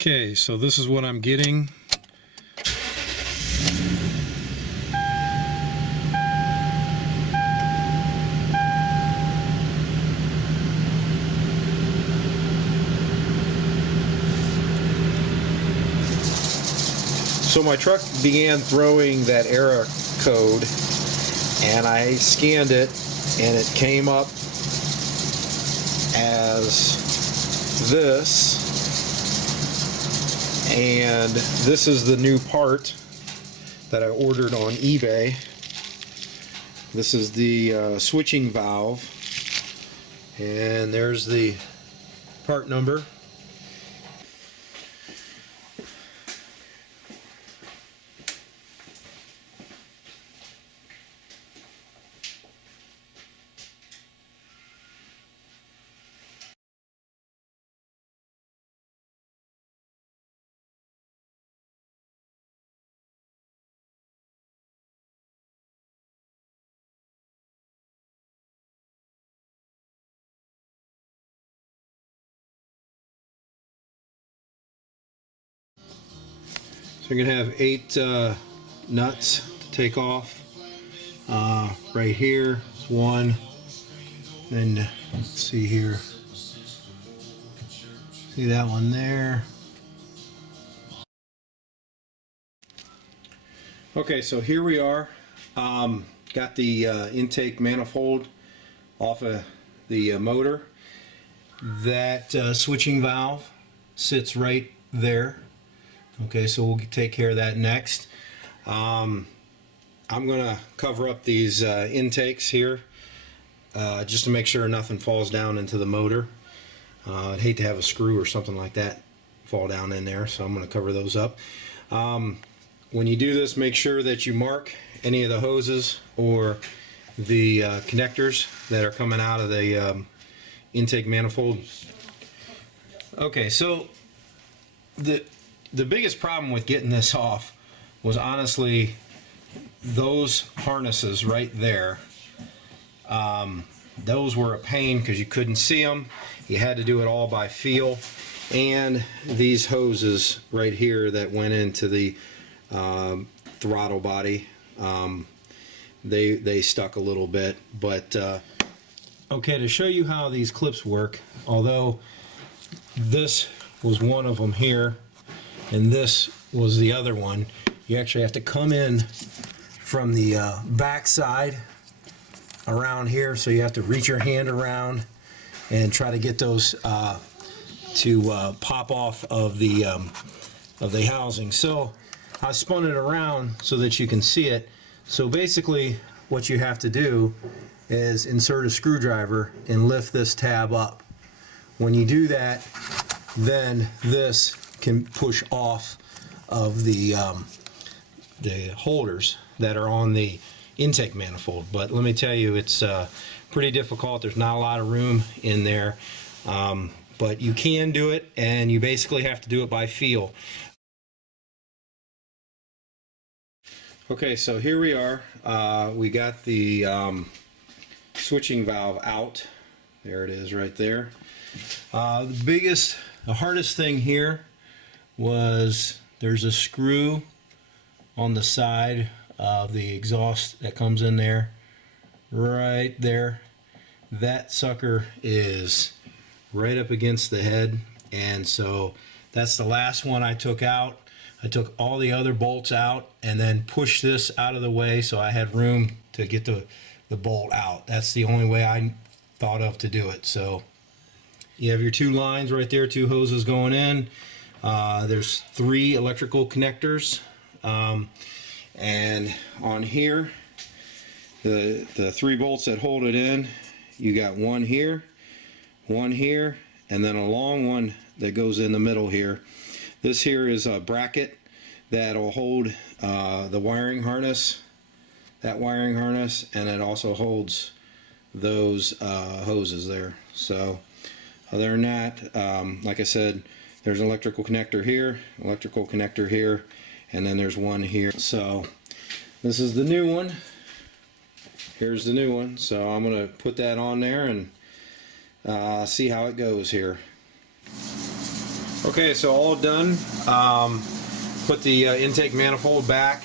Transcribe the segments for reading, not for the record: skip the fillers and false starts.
Okay, so this is what I'm getting. So my truck began throwing that error code, and I scanned it, and it came up as this. And this is the new part that I ordered on eBay. This is the switching valve, and there's the part number. So you're going to have 8 nuts to take off. Right here, one. Then let's see here. See that one there. Okay, so here we are. Got the intake manifold off of the motor. That switching valve sits right there. Okay, so we'll take care of that next. I'm going to cover up these intakes here just to make sure nothing falls down into the motor. I'd hate to have a screw or something like that fall down in there, so I'm going to cover those up. When you do this, make sure that you mark any of the hoses or the connectors that are coming out of the intake manifold. Okay, so the biggest problem with getting this off was honestly those harnesses right there. Those were a pain because you couldn't see them. You had to do it all by feel. And these hoses right here that went into the throttle body, they stuck a little bit. But okay, to show you how these clips work, although this was one of them here and this was the other one, you actually have to come in from the back side around here, so you have to reach your hand around and try to get those to pop off of the housing. So I spun it around so that you can see it. So basically what you have to do is insert a screwdriver and lift this tab up. When you do that, then this can push off of the holders that are on the intake manifold. But let me tell you, it's pretty difficult. There's not a lot of room in there, but you can do it, and you basically have to do it by feel. Okay, so here we are. We got the switching valve out. There it is right there. The hardest thing here was there's a screw on the side of the exhaust that comes in there, right there. That sucker is right up against the head, and so that's the last one I took out. I took all the other bolts out and then pushed this out of the way so I had room to get the bolt out. That's the only way I thought of to do it. So you have your 2 lines right there, 2 hoses going in. There's 3 electrical connectors, and on here, the 3 bolts that hold it in, you got one here, and then a long one that goes in the middle here. This here is a bracket that'll hold the wiring harness, that wiring harness, and it also holds those hoses there. So other than that, like I said, there's an electrical connector here, and then there's one here. So this is the new one. Here's the new one. So I'm going to put that on there and see how it goes here. Okay, so all done. Put the intake manifold back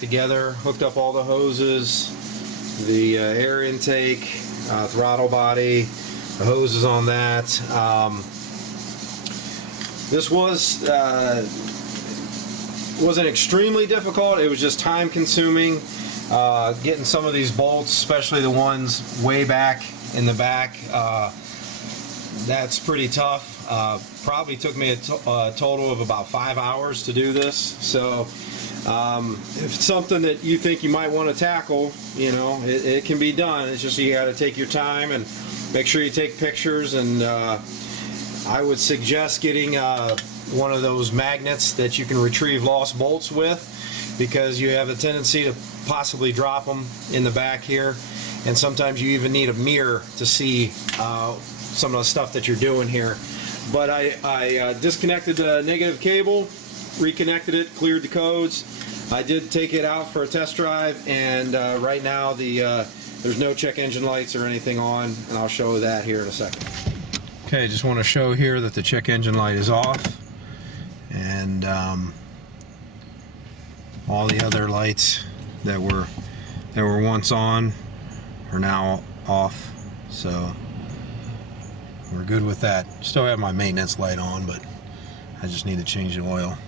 together, hooked up all the hoses, the air intake, throttle body, the hoses on that. This wasn't extremely difficult. It was just time consuming. Getting some of these bolts, especially the ones way back in the back, that's pretty tough. Probably took me a total of about 5 hours to do this. So if it's something that you think you might want to tackle, you know, it can be done. It's just you got to take your time and make sure you take pictures. And I would suggest getting one of those magnets that you can retrieve lost bolts with, because you have a tendency to possibly drop them in the back here, and sometimes you even need a mirror to see some of the stuff that you're doing here. But I disconnected the negative cable, reconnected it, cleared the codes. I did take it out for a test drive, and right now there's no check engine lights or anything on, and I'll show that here in a second. Okay, just want to show here that the check engine light is off, and all the other lights that were once on are now off, so we're good with that. Still have my maintenance light on, but I just need to change the oil.